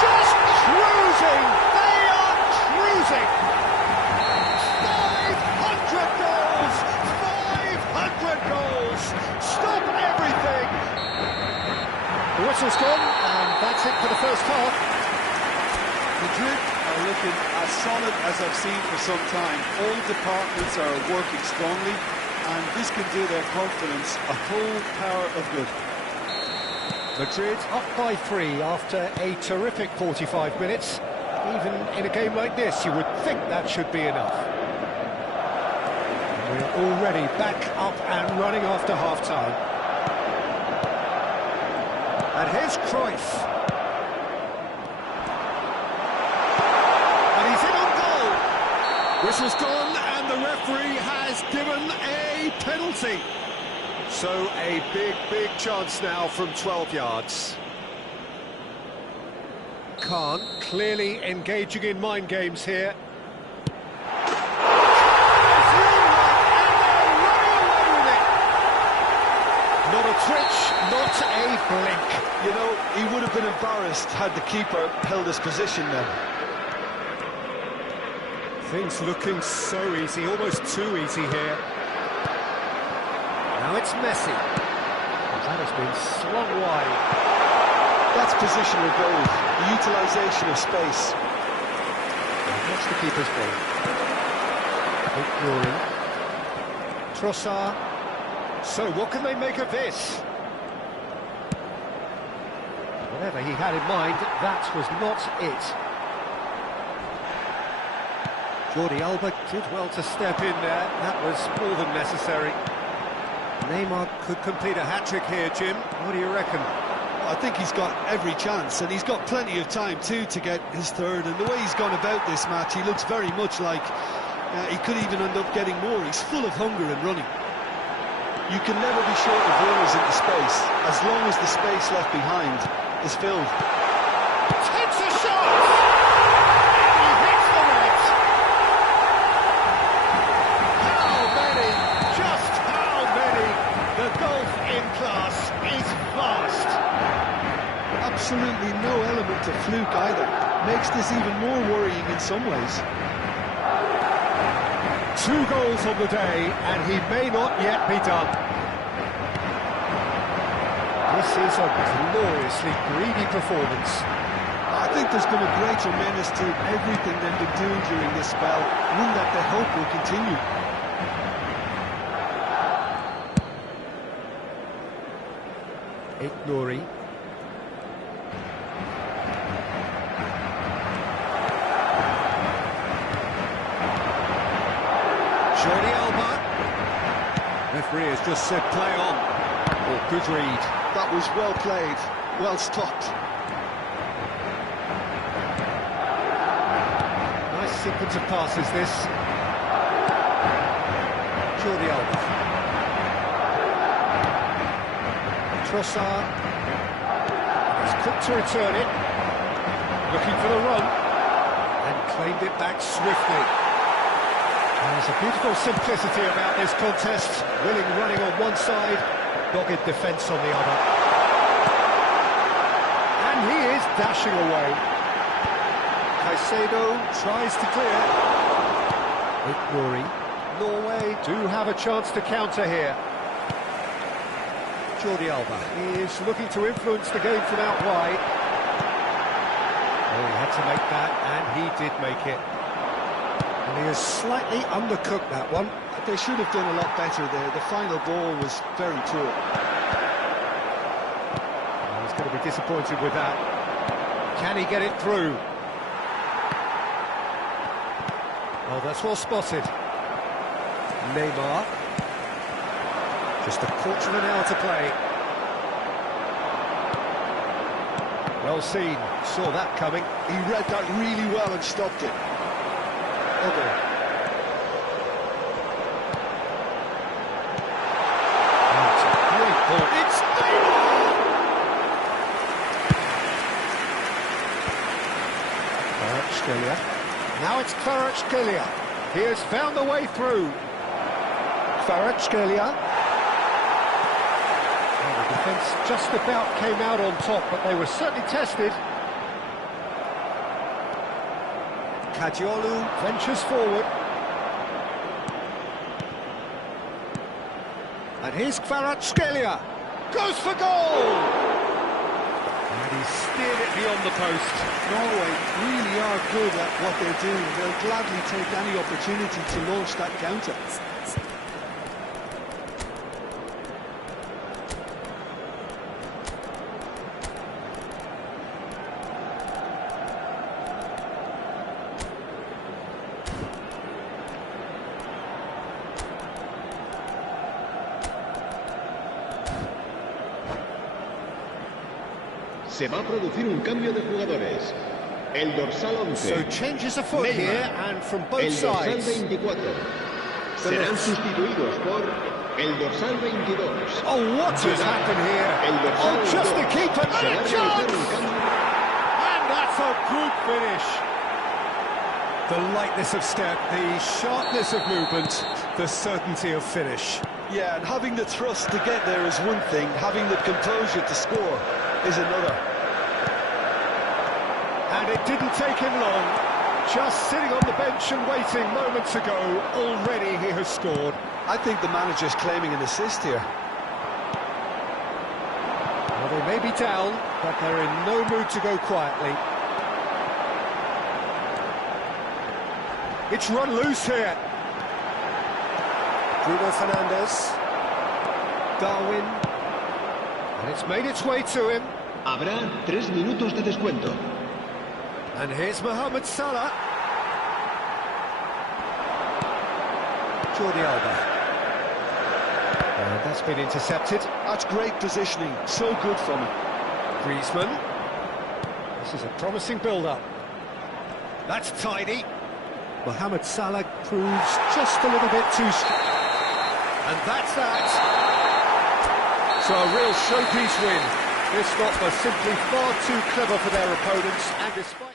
Just cruising! They are cruising! 500 goals! 500 goals! Stop everything! The whistle's gone, and that's it for the first half. Madrid are looking as solid as I've seen for some time. All departments are working strongly, and this can do their confidence a whole power of good. Madrid up by 3 after a terrific 45 minutes. Even in a game like this, you would think that should be enough. We're already back up and running after half-time. And here's Cruyff. And he's in on goal. Whistle's gone, and the referee has given a penalty. So a big chance now from 12 yards. Khan clearly engaging in mind games here. Not a twitch, not a blink. You know, he would have been embarrassed had the keeper held his position there. Things looking so easy, almost too easy here. Now it's Messi. That has been slung wide. That's positional goal, the utilisation of space. And that's the keeper's ball. Quick drawing. Trossard. So what can they make of this? Whatever he had in mind, that was not it. Jordi Alba did well to step in there. That was more than necessary. Neymar could complete a hat-trick here, Jim. What do you reckon? I think he's got every chance, and he's got plenty of time too to get his third. And the way he's gone about this match, he looks very much like he could even end up getting more. He's full of hunger and running. You can never be short of runners into space, as long as the space left behind is filled. Takes a shot! He hits the net! How many? Just how many? The golf in class is vast. Absolutely no element of fluke either. Makes this even more worrying in some ways. 2 goals on the day, and he may not yet be done. This is a gloriously greedy performance. I think there's been a greater menace to everything they've been doing during this spell, one that they hope will continue. Ignori. Jordi Alba. Referee has just said play on. Oh, good read. That was well played, well stopped. Nice sequence of passes, this. Jordi Alba. Trossard. He's quick to return it. Looking for the run. And claimed it back swiftly. There's a beautiful simplicity about this contest. Willing running on one side, dogged defence on the other. And he is dashing away. Caicedo tries to clear. Ignori. Norway do have a chance to counter here. Jordi Alba is looking to influence the game from out wide. Oh, he had to make that, and he did make it. And he has slightly undercooked that one. They should have done a lot better there. The final ball was very poor. Oh, he's going to be disappointed with that. Can he get it through? Oh, that's well spotted. Neymar. Just a quarter of an hour to play. Well seen. Saw that coming. He read that really well and stopped it. Other. That's a great ball. It's Neymar! Kvaratskhelia. Now it's Kvaratskhelia. He has found the way through. Kvaratskhelia. Well, the defence just about came out on top, but they were certainly tested. Kajiolu ventures forward. And here's Kvaratskhelia. Goes for goal! And he steered it beyond the post. Norway really are good at what they're doing. They'll gladly take any opportunity to launch that counter. Se va a producir un cambio de jugadores. El dorsal 11. So changes afoot Neymar. here, and from both El dorsal sides. 24. Serán sustituidos por el dorsal 22. Oh, what has happened here? El dorsal Oh, just the 2. keeper, Se and va a a realizar chance! un cambio. And that's a good finish. The lightness of step, the sharpness of movement, the certainty of finish. Yeah, and having the trust to get there is one thing, having the composure to score is another. And it didn't take him long. Just sitting on the bench and waiting moments ago, already he has scored. I think the manager's claiming an assist here. Well, they may be down, but they're in no mood to go quietly. It's run loose here. Bruno Fernandes. Darwin. And it's made its way to him. Habrá 3 minutos de descuento. And here's Mohamed Salah. Jordi Alba. And that's been intercepted. That's great positioning, so good from him. Griezmann. This is a promising build-up. That's tidy. Mohamed Salah proves just a little bit too strong. And that's that. So a real showpiece win. This lot were simply far too clever for their opponents, and despite...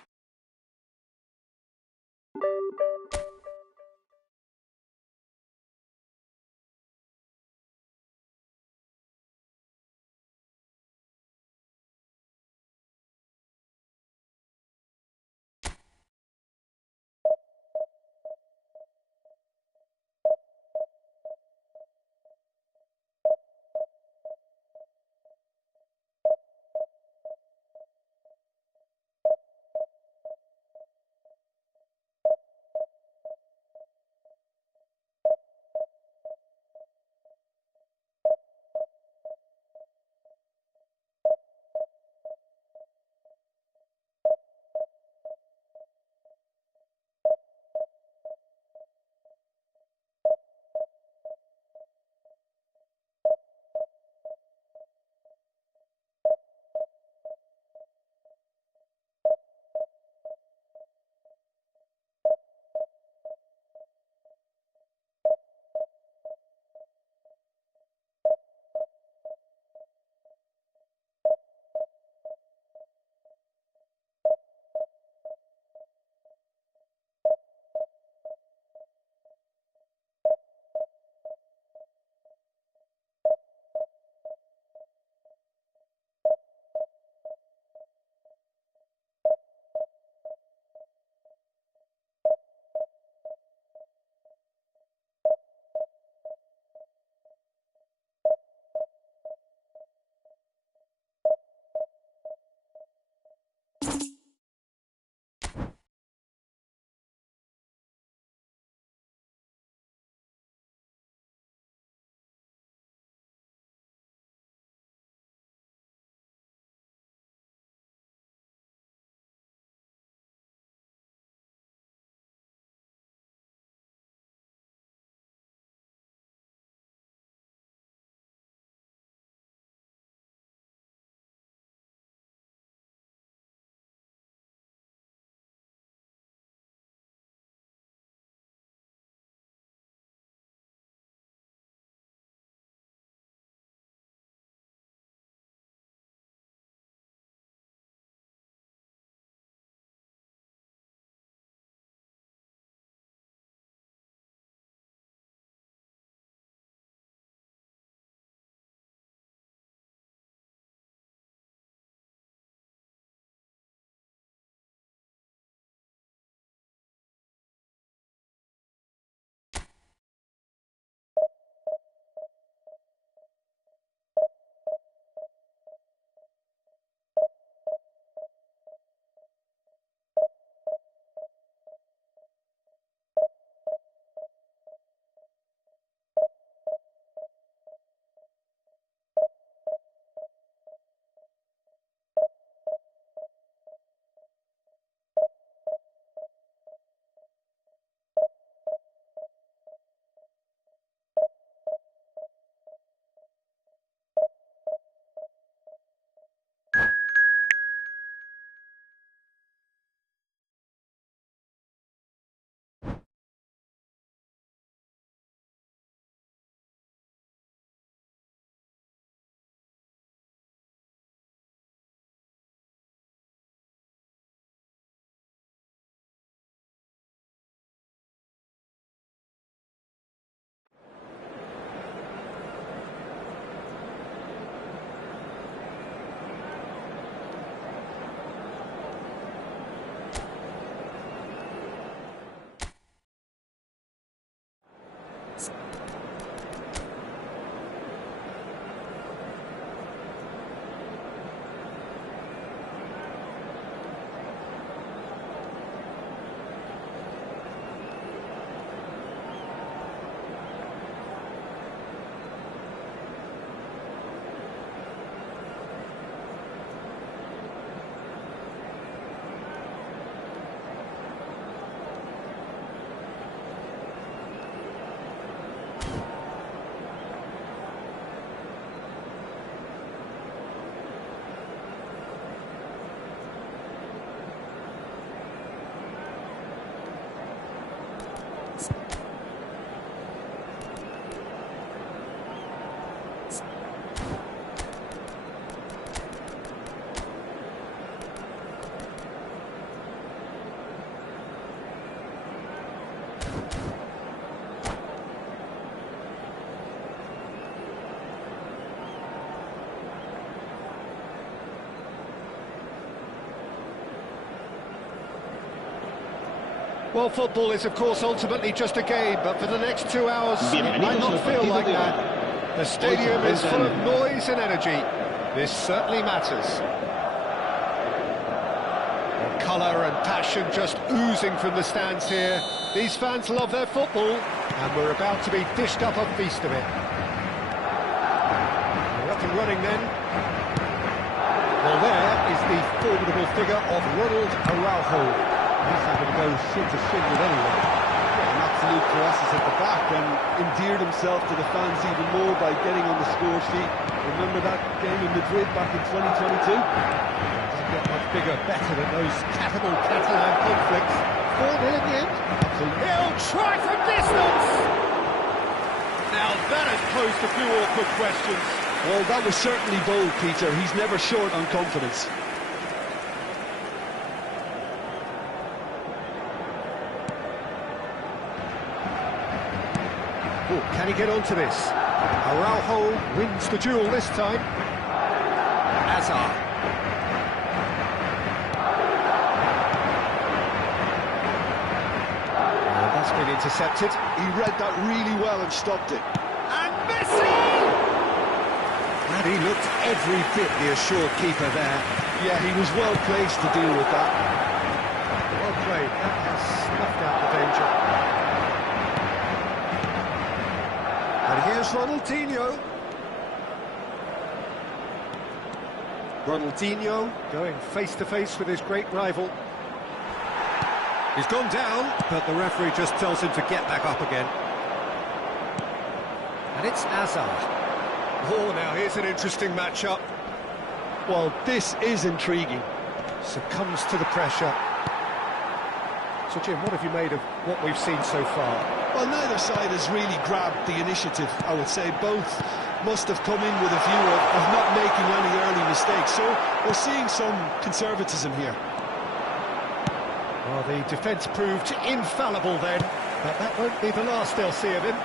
Well, football is, of course, ultimately just a game, but for the next 2 hours, it Bienvenidos might al not feel partido like de hoy. that. The stadium is full of noise and energy. This certainly matters. Colour and passion just oozing from the stands here. These fans love their football, and we're about to be dished up a feast of it. We're up and running then. Well, there is the formidable figure of Ronald Araujo. He's having to go shin to shin with anyone. Yeah, an absolute colossus at the back, and endeared himself to the fans even more by getting on the score sheet. Remember that game in Madrid back in 2022? Doesn't get much bigger, better than those Catalan conflicts. 4-0 in the end. He'll try from distance! Now that has posed a few awkward questions. Well, that was certainly bold, Peter. He's never short on confidence. Oh, can he get onto this? Araujo wins the duel this time. Azar. That's been intercepted. He read that really well and stopped it. And Messi! And he looked every bit the assured keeper there. Yeah, he was well placed to deal with that. Well played. That has snuffed out the danger. And here's Ronaldinho. Ronaldinho going face-to-face with his great rival. He's gone down, but the referee just tells him to get back up again. And it's Azar. Oh, now here's an interesting matchup. Well, this is intriguing. Succumbs to the pressure. So, Jim, what have you made of what we've seen so far? Well, neither side has really grabbed the initiative, I would say. Both must have come in with a view of not making any early mistakes. So we're seeing some conservatism here. Well, the defence proved infallible then, but that won't be the last they'll see of him.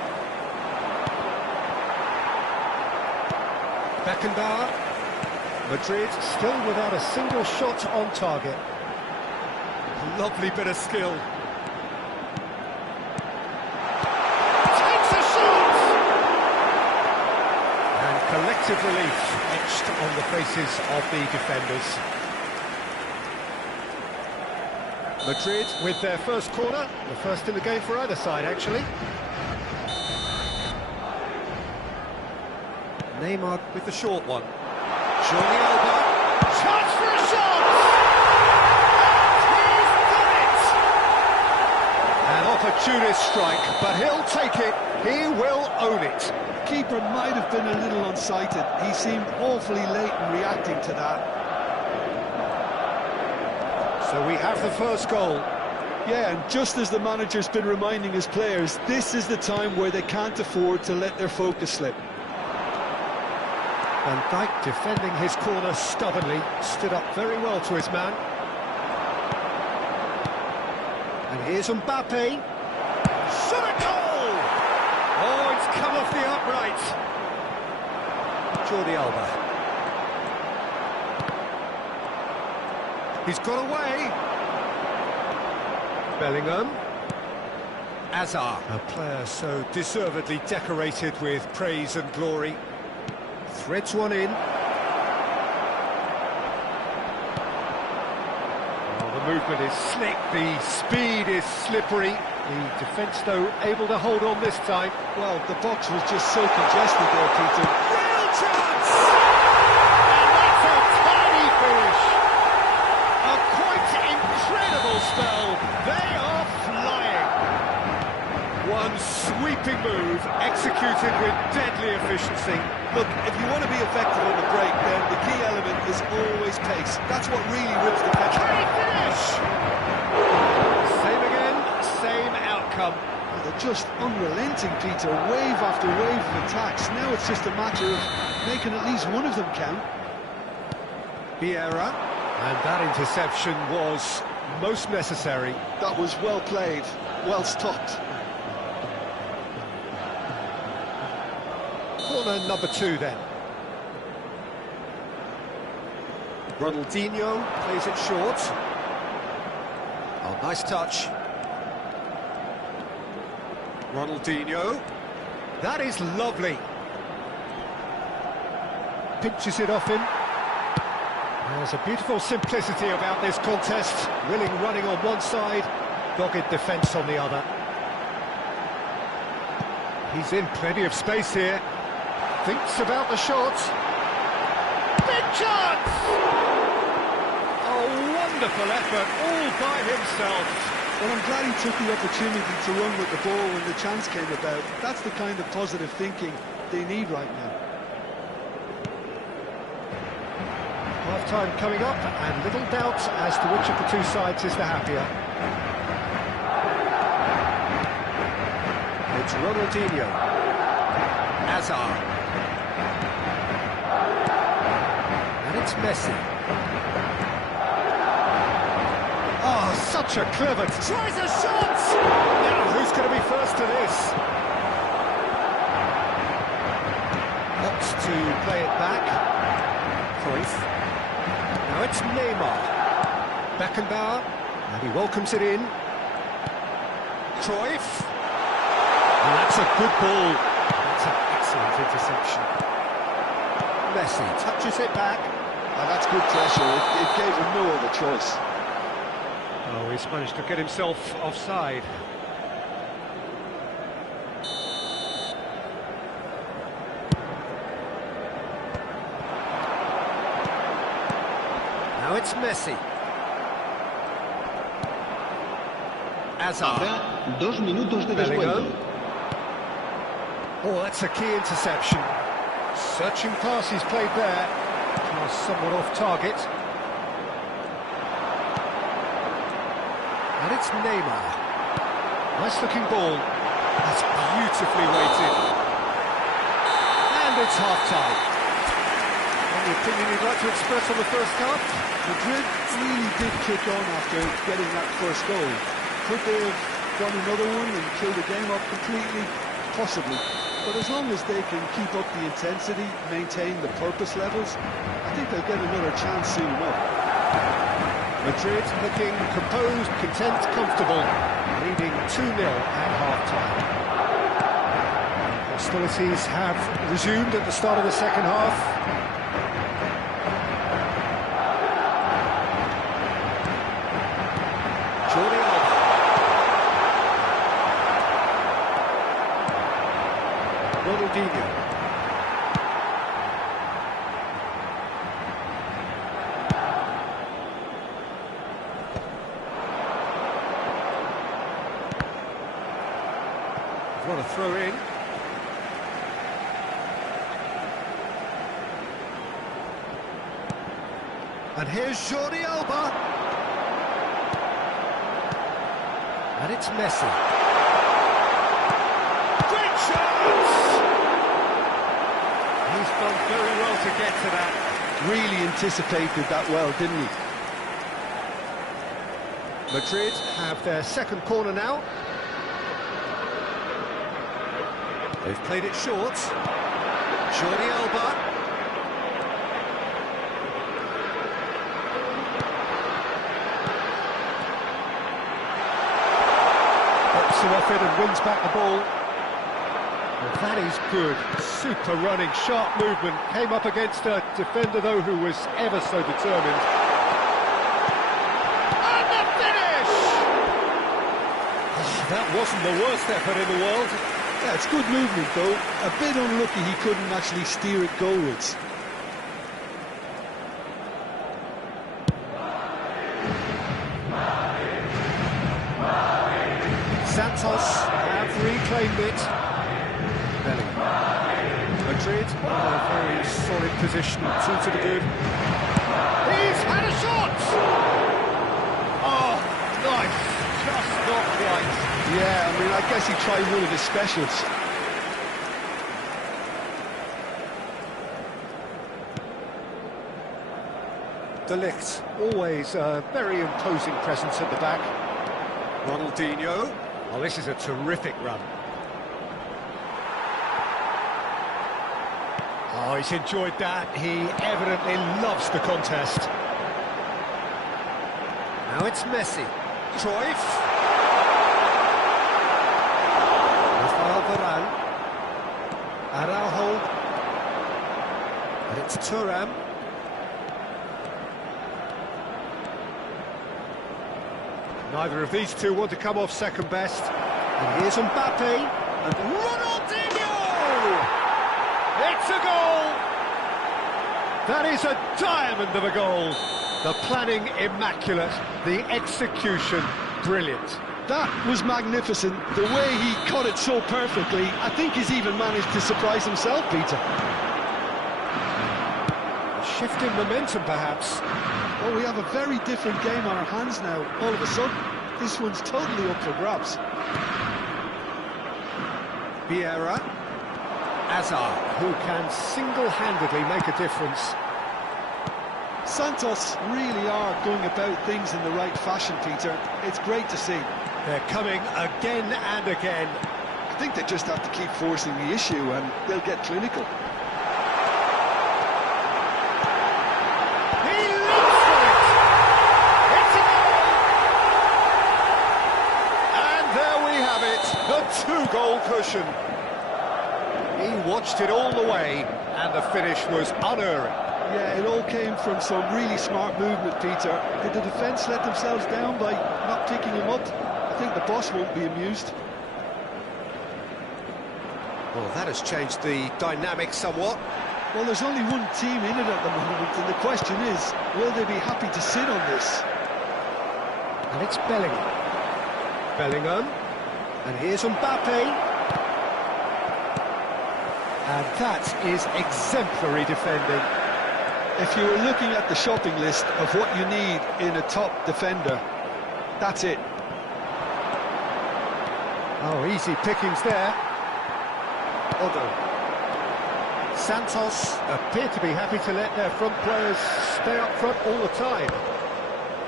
Beckenbauer. Madrid still without a single shot on target. Lovely bit of skill. Takes a shot! And collective relief etched on the faces of the defenders. Madrid with their first corner, the first in the game for either side, actually. Neymar with the short one. Jordi Alba. Chance for a shot! He's done it! An opportunist strike, but he'll take it. He will own it. Keeper might have been a little unsighted. He seemed awfully late in reacting to that. So we have the first goal. Yeah, and just as the manager's been reminding his players, this is the time where they can't afford to let their focus slip. Van Dijk defending his corner stubbornly, stood up very well to his man. And here's Mbappe. Shot a goal! Oh, it's come off the upright. Jordi Alba. He's got away. Bellingham. Azar. A player so deservedly decorated with praise and glory. Threads one in. Well, the movement is slick, the speed is slippery. The defence, though, able to hold on this time. Well, the box was just so congested there, Peter. Real chance! And that's a tiny finish. A quite incredible spell. They are flying. One sweeping move, executed with deadly efficiency. Look, if you want to be effective on the break, then the key element is always pace. That's what really rips the fence. Can he finish? Same again, same outcome. Well, they're just unrelenting, Peter. Wave after wave of attacks. Now it's just a matter of making at least one of them count. Vieira. And that interception was most necessary. That was well played, well stopped. Corner number 2 then. Ronaldinho plays it short. Oh, nice touch. Ronaldinho. That is lovely. Pinches it off him. There's a beautiful simplicity about this contest. Willing running on one side, dogged defence on the other. He's in plenty of space here. Thinks about the shot. Big chance! A wonderful effort, all by himself. Well, I'm glad he took the opportunity to run with the ball when the chance came about. That's the kind of positive thinking they need right now. Half-time coming up, and little doubt as to which of the two sides is the happier. It's Ronaldinho. Hazard. And it's Messi. Oh, such a clever... Tries a shot! Now, who's going to be first to this? Opts to play it back. Cruyff. Now it's Neymar. Beckenbauer. And he welcomes it in. Cruyff. And that's a good ball. That's an excellent interception. Messi touches it back. And that's good pressure. It gave him no other choice. Oh, he's managed to get himself offside. Now it's Messi. Hazard. Habrá 2 minutos de Bellingham. descuento. Oh, that's a key interception. Searching pass he's played there. Was somewhat off target. And it's Neymar. Nice looking ball. That's beautifully weighted. And it's half-time. Any opinion you'd like to express on the first half? Madrid really did kick on after getting that first goal. Could they have done another one and killed the game up completely? Possibly. But as long as they can keep up the intensity, maintain the purpose levels, I think they'll get another chance soon enough. Madrid looking composed, content, comfortable, leading 2-0 at half-time. Hostilities have resumed at the start of the second half. Jordi Alba. Ronaldinho. What a throw in. And here's Jordi Alba. And it's Messi. Great chance! He's done very well to get to that. Really anticipated that well, didn't he? Madrid have their second corner now. They've played it short. Jordi Alba. Pops him off it and wins back the ball. Well, that is good. Super running, sharp movement. Came up against a defender, though, who was ever so determined. And the finish! Oh, that wasn't the worst effort in the world. Yeah, it's good movement though. A bit unlucky he couldn't actually steer it goalwards. Santos have reclaimed it. Bellingham. Madrid in a very solid position, 2 to the good. He's had a shot! Oh, nice. Just not quite. Yeah, I mean, I guess he tried one of his specials. De Ligt, always a very imposing presence at the back. Ronaldinho. Oh, this is a terrific run. Oh, he's enjoyed that. He evidently loves the contest. Now it's Messi. Cruyff. It's Thuram. Neither of these two want to come off second best. And here's Mbappe. And Ronaldinho! It's a goal! That is a diamond of a goal. The planning immaculate, the execution brilliant. That was magnificent. The way he cut it so perfectly, I think he's even managed to surprise himself, Peter. Shifting momentum, perhaps. Well, we have a very different game on our hands now. All of a sudden, this one's totally up for grabs. Vieira. Hazard, who can single-handedly make a difference. Santos really are going about things in the right fashion, Peter. It's great to see. They're coming again and again. I think they just have to keep forcing the issue and they'll get clinical. He leaps for it! It's a goal! And there we have it, the two-goal cushion. He watched it all the way, and the finish was unerring. Yeah, it all came from some really smart movement, Peter. Did the defence let themselves down by not picking him up? I think the boss won't be amused. Well, that has changed the dynamic somewhat. Well, there's only one team in it at the moment, and the question is, will they be happy to sit on this? And it's Bellingham. Bellingham. And here's Mbappe. And that is exemplary defending. If you were looking at the shopping list of what you need in a top defender, that's it. Oh, easy pickings there. Odo. Santos appear to be happy to let their front players stay up front all the time.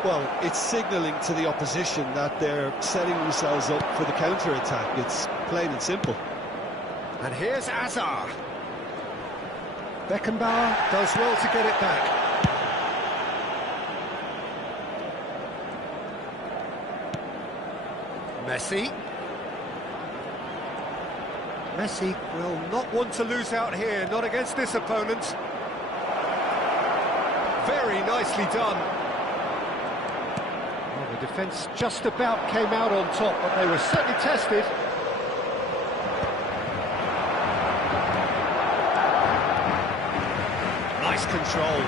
Well, it's signalling to the opposition that they're setting themselves up for the counter-attack. It's plain and simple. And here's Hazard. Beckenbauer does well to get it back. Messi. Messi will not want to lose out here, not against this opponent. Very nicely done. Well, the defence just about came out on top, but they were certainly tested. Nice control.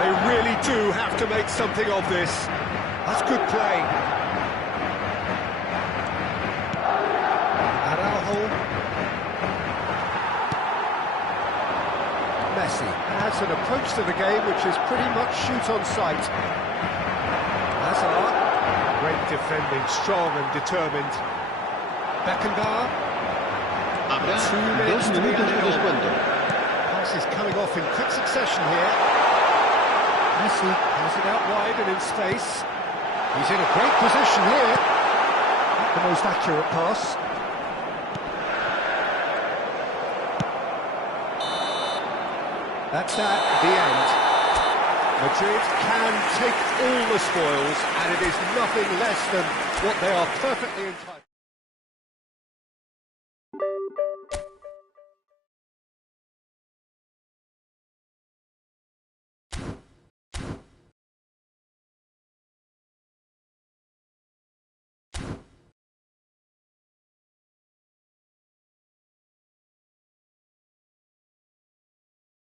They really do have to make something of this. That's good play. Araujo. Messi has an approach to the game which is pretty much shoot on sight. Hazard. Great defending, strong and determined. Beckenbauer. Habrá 2 minutes 2 to be minutos de added on. descuento. Pass is coming off in quick succession here. Messi has it out wide and in space. He's in a great position here. Not the most accurate pass. That's that, the end. Madrid can take all the spoils, and it is nothing less than what they are perfectly entitled to.